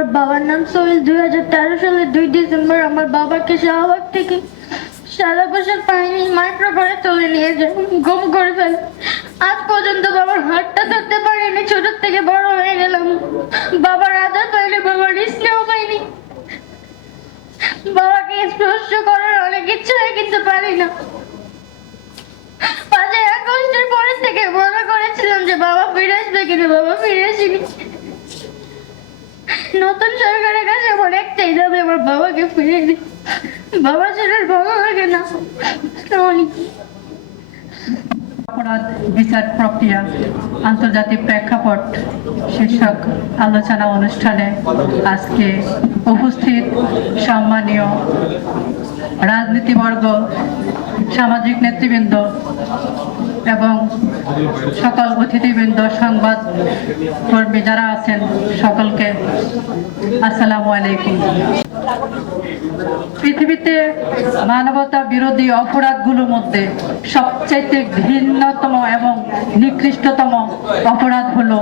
আমার বাবার নাম সোহেল দুই হাজার তেরো সালের দুই ডিসেম্বর আমার বাবাকে শাহবাগ থেকে সাদা পোশাক পায়নি মাইক্রো করে তুলে নিয়ে যায়। গুম করে ফেলে। আজ পর্যন্ত বাবার হাতটা ধরতে পারিনি ছোট থেকে বড় হয়ে গেলাম। বাবার আদর পাইনি, বাবার স্নেহ পাইনি। বাবাকে স্পর্শ করার অনেক ইচ্ছে হয়, কিন্তু পারি না। পাঁচই আগস্টের পরের থেকে মনে করেছিলাম যে বাবা ফিরে আসবে কিন্তু বাবা ফিরে আসেনি। নতুন সরকারের কাছে আমার একটাই দাবি, আমার বাবাকে ফিরে দিই বাবা আর ভালো লাগে না। অপরাধ বিচার প্রক্রিয়া আন্তর্জাতিক প্রেক্ষাপট শীর্ষক আলোচনা অনুষ্ঠানে আজকে উপস্থিত সম্মানীয় রাজনীতিবর্গ, সামাজিক নেতৃবৃন্দ এবং সকল অতিথিবৃন্দ সংবাদ কর্মী যারা আছেন সকলকে। আসসালামু আলাইকুম। পৃথিবীতে মানবতা বিরোধী অপরাধগুলোর মধ্যে সবচাইতে ঘৃণ্যতম এবং নিকৃষ্টতম অপরাধ হলো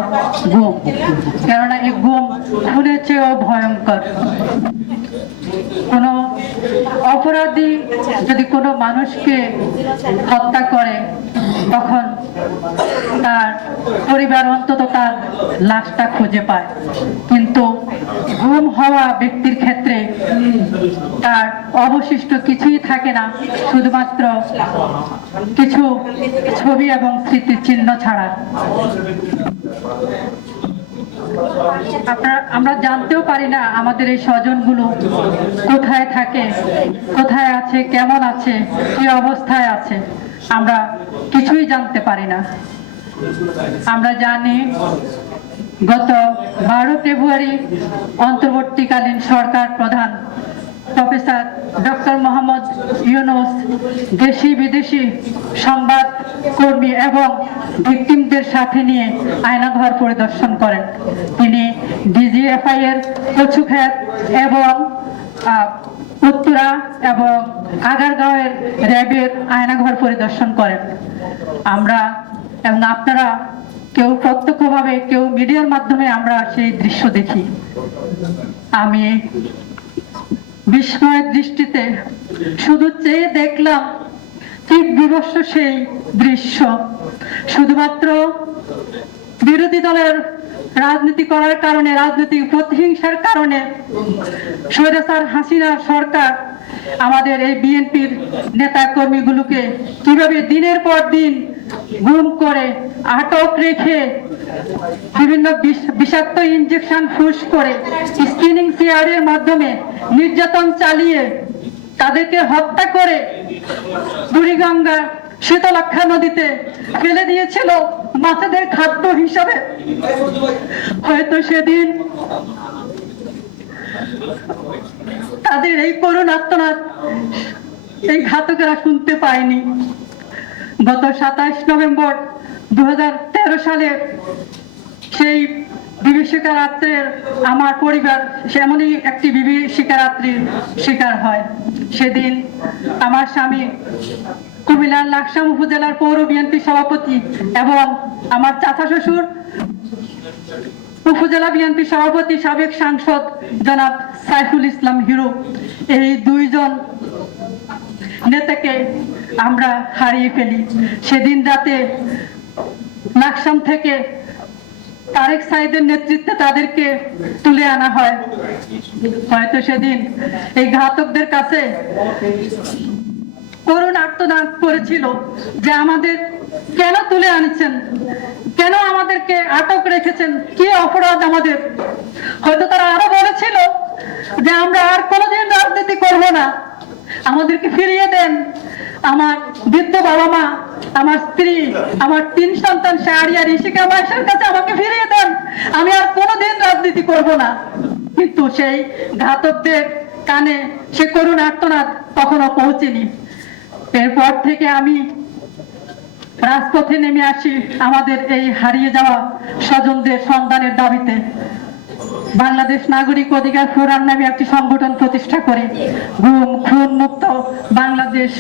গুম। কেননা এই গুম খুনের চেয়েও ভয়ঙ্কর। কোনো অপরাধী যদি কোনো মানুষকে হত্যা করে, তখন পরিবার অন্তত তার লাশটা খুঁজে পায়। কিন্তু গুম হওয়া ব্যক্তির ক্ষেত্রে তার অবশিষ্ট কিছুই থাকে না, শুধুমাত্র কিছু ছবি এবং স্মৃতির চিহ্ন ছাড়া। আপনারা, আমরা জানতেও পারি না আমাদের এই স্বজনগুলো কোথায় থাকে, কোথায় আছে, কেমন আছে, কি অবস্থায় আছে, আমরা কিছুই জানতে পারি না। আমরা জানি গত বারো ফেব্রুয়ারি অন্তর্বর্তীকালীন সরকার প্রধান প্রফেসর ডক্টর মোহাম্মদ ইউনুস দেশি বিদেশি সংবাদ কর্মী এবং ভিকটিমদের সাথে নিয়ে আয়নাঘর পরিদর্শন করেন। তিনি ডিজিএফআই এর কচুখ্যাত এবং উত্তরা এবং আগারগাঁওয়ের র্যাবের আয়নাঘর পরিদর্শন করেন। আমরা এবং আপনারা কেউ প্রত্যক্ষভাবে, কেউ মিডিয়ার মাধ্যমে আমরা সেই দৃশ্য দেখি। আমি বিস্ময়ের দৃষ্টিতে শুধু চেয়ে দেখলাম ঠিক বিভৎস সেই দৃশ্য। শুধুমাত্র বিরোধী দলের রাজনীতি করার কারণে, রাজনৈতিক প্রতিহিংসার কারণে স্বৈরাচার হাসিনা সরকার আমাদের এই বিএনপির নেতা কর্মীগুলোকে কীভাবে দিনের পর দিন গুম করে, আটক রেখে বিভিন্ন বিষাক্ত ইনজেকশন ফুস করে স্ক্রিনিং চেয়ারের মাধ্যমে নির্যাতন চালিয়ে তাদেরকে হত্যা করে বুড়িগঙ্গা শীতলক্ষা নদীতে ফেলে দিয়েছিল মাছেদের খাদ্য হিসাবে। হয়তো সেদিন তাদের এই করুণ আত্মনাদ এই ঘাতকেরা শুনতে পায়নি। গত সাতাশ নভেম্বর দু হাজার তেরো সালে সেই বিভীষিকা রাত্রের আমার পরিবার সেমনই একটি বিভীষিকা রাত্রির শিকার হয়। সেদিন আমার স্বামী কুমিল্লার লাকসাম উপজেলার পৌর বিএনপি সভাপতি এবং আমার চাচা শ্বশুর উপজেলা বিএনপি সভাপতি, সাবেক সাংসদ জনাব সাইফুল ইসলাম হিরো। এই দুইজন নেতাকে আমরা হারিয়ে ফেলি। সেদিন রাতে নাকসাম থেকে তারেক সাইদের নেতৃত্বে তাদেরকে তুলে আনা হয়। হয়তো সেদিন এই ঘাতকদের কাছে করুণ আর্তনাদ করেছিল যে আমাদের কেন তুলে আনছেন? কেন আমাদেরকে আটক রেখেছেন? কি অপরাধ আমাদের? হয়তো তারা আরও বলেছিল যে আমরা আর কোনোদিন রাজনীতি করব না। আমাদেরকে ফিরিয়ে দেন আমার বৃদ্ধ বাবা মা, আমার স্ত্রী, আমার তিন সন্তান শাহরিয়া ঋষিকা মাসের কাছে আমাকে ফিরিয়ে দেন। আমি আর কোনোদিন রাজনীতি করব না। কিন্তু সেই ঘাতকদের কানে সে করুণ আর্তনাদ কখনো পৌঁছেনি। এরপর থেকে আমি রাজপথে নেমে আসি আমাদের এই হারিয়ে যাওয়া স্বজনদের সন্ধানের দাবিতে। বাংলাদেশ নাগরিক অধিকার ফোরাম নামে একটি সংগঠন প্রতিষ্ঠা করে। গুম, খুন মুক্ত বাংলাদেশ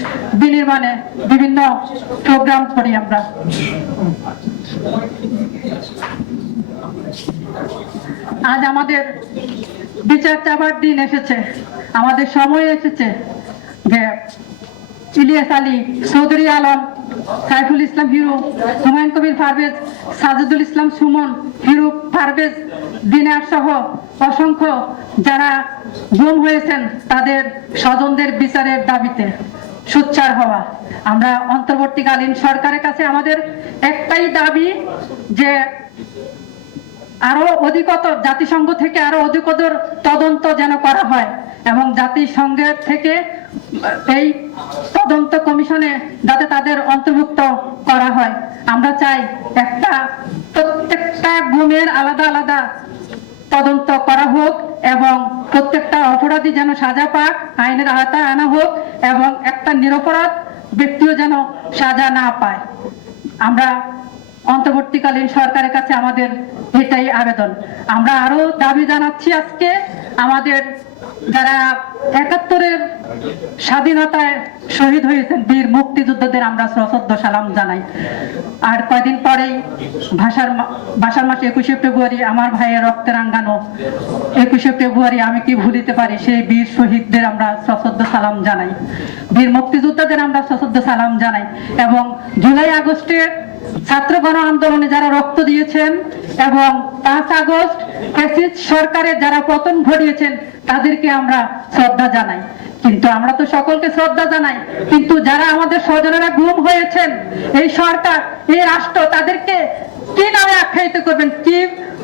বিনির্মাণে বিভিন্ন প্রোগ্রাম করি আমরা। আজ আমাদের বিচার চাবার দিন এসেছে। আমাদের সময় এসেছে যে ইলিয়াস আলী চৌধুরী আলম সাইফুল ইসলাম হিরু, হুমায়ুন কবির পারভেজ সাজিদুল ইসলাম সুমন হিরু পারভেজ দিনার সহ অসংখ্য যারা গুম হয়েছেন তাদের স্বজনদের বিচারের দাবিতে সোচ্চার হওয়া। আমরা অন্তর্বর্তীকালীন সরকারের কাছে আমাদের একটাই দাবি যে আরও অধিকতর জাতিসংঘ থেকে আরও অধিকতর তদন্ত যেন করা হয় এবং জাতিসংঘের থেকে এই কমিশনে যাতে তাদের অন্তর্ভুক্ত করা হয়। আমরা চাই একটা প্রত্যেকটা গুমের আলাদা আলাদা তদন্ত করা হোক এবং প্রত্যেকটা অপরাধী যেন সাজা পাক, আইনের আওতায় আনা হোক এবং একটা নিরপরাধ ব্যক্তিও যেন সাজা না পায়। আমরা অন্তর্বর্তীকালীন সরকারের কাছে আমাদের এটাই আবেদন। আমরা আরও দাবি জানাচ্ছি আজকে আমাদের যারা একাত্তরের স্বাধীনতায় শহীদ হয়েছেন বীর মুক্তিযোদ্ধাদের আমরা সশ্রদ্ধ সালাম জানাই। আর কয়দিন পরেই ভাষার ভাষার মাসে একুশে ফেব্রুয়ারি আমার ভাইয়ের রক্তে রাঙ্গানো একুশে ফেব্রুয়ারি আমি কি ভুলিতে পারি সেই বীর শহীদদের আমরা সশ্রদ্ধ সালাম জানাই। বীর মুক্তিযোদ্ধাদের আমরা সশ্রদ্ধ সালাম জানাই এবং জুলাই আগস্টের ছাত্র গণ আন্দোলনে যারা রক্ত দিয়েছেন এবং পাঁচ আগস্ট সরকারের যারা পতন ঘটিয়েছেন, তাদেরকে আমরা শ্রদ্ধা জানাই। কিন্তু আমরা তো সকলকে শ্রদ্ধা জানাই। কিন্তু যারা আমাদের স্বজনেরা গুম হয়েছেন, এই সরকার, এই রাষ্ট্র, তাদেরকে কি নামে আখ্যায়িত করবেন, কি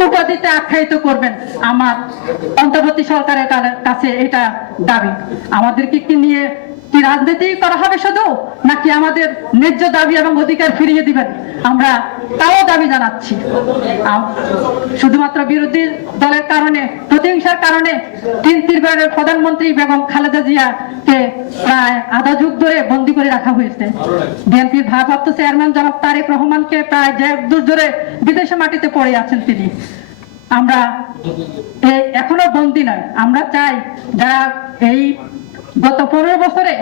উপাধিতে আখ্যায়িত করবেন? আমার অন্তর্বর্তী সরকারের কাছে এটা দাবি। আমাদেরকে কি নিয়ে কি রাজনীতি করা হবে শুধু? নাকি আমাদের ন্যায্য দাবি এবং অধিকার ফিরিয়ে দিবেন? আমরা তাও দাবি জানাচ্ছি। শুধুমাত্র বিরোধী দলের কারণে, প্রতিহিংসার কারণে তিন তিনবারের প্রধানমন্ত্রী বেগম খালেদা জিয়াকে প্রায় আধা যুগ ধরে বন্দি করে রাখা হয়েছে। বিএনপির ভারপ্রাপ্ত চেয়ারম্যান জনাব তারেক রহমানকে প্রায় দেড় দূর ধরে বিদেশে মাটিতে পড়ে আছেন তিনি। আমরা এখনও বন্দি নয়। আমরা চাই যারা এই গত পনেরো বছরে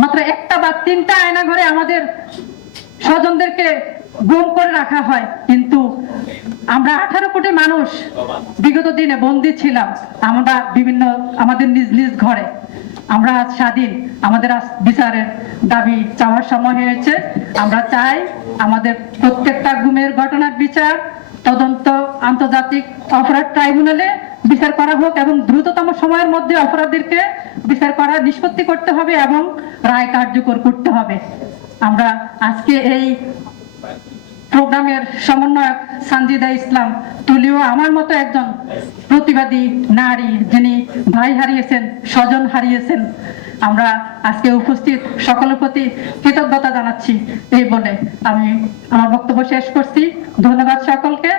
মাত্র একটা বা তিনটা আয়না ঘরে আমাদের স্বজনদেরকে গুম করে রাখা হয়। কিন্তু আমরা আঠারো কোটি মানুষ বিগত দিনে বন্দি ছিলাম। আমরা বিভিন্ন, আমাদের নিজ নিজ ঘরে। আমরা আজ স্বাধীন। আমাদের আজ বিচারের দাবি চাওয়ার সময় হয়েছে। আমরা চাই আমাদের প্রত্যেকটা গুমের ঘটনার বিচার, তদন্ত, আন্তর্জাতিক অপরাধ ট্রাইব্যুনালে বিচার করা হোক এবং দ্রুততম সময়ের মধ্যে অপরাধীকে বিচার করা নিষ্পত্তি করতে হবে এবং রায় কার্যকর করতে হবে। আমরা আজকে এই প্রোগ্রামের সমন্বয়ক সানজিদা ইসলাম তুলিও আমার মতো একজন প্রতিবাদী নারী যিনি ভাই হারিয়েছেন, স্বজন হারিয়েছেন, আমরা আজকে উপস্থিত সকলের প্রতি কৃতজ্ঞতা জানাচ্ছি এই বলে আমি আমার বক্তব্য শেষ করছি। ধন্যবাদ সকলকে।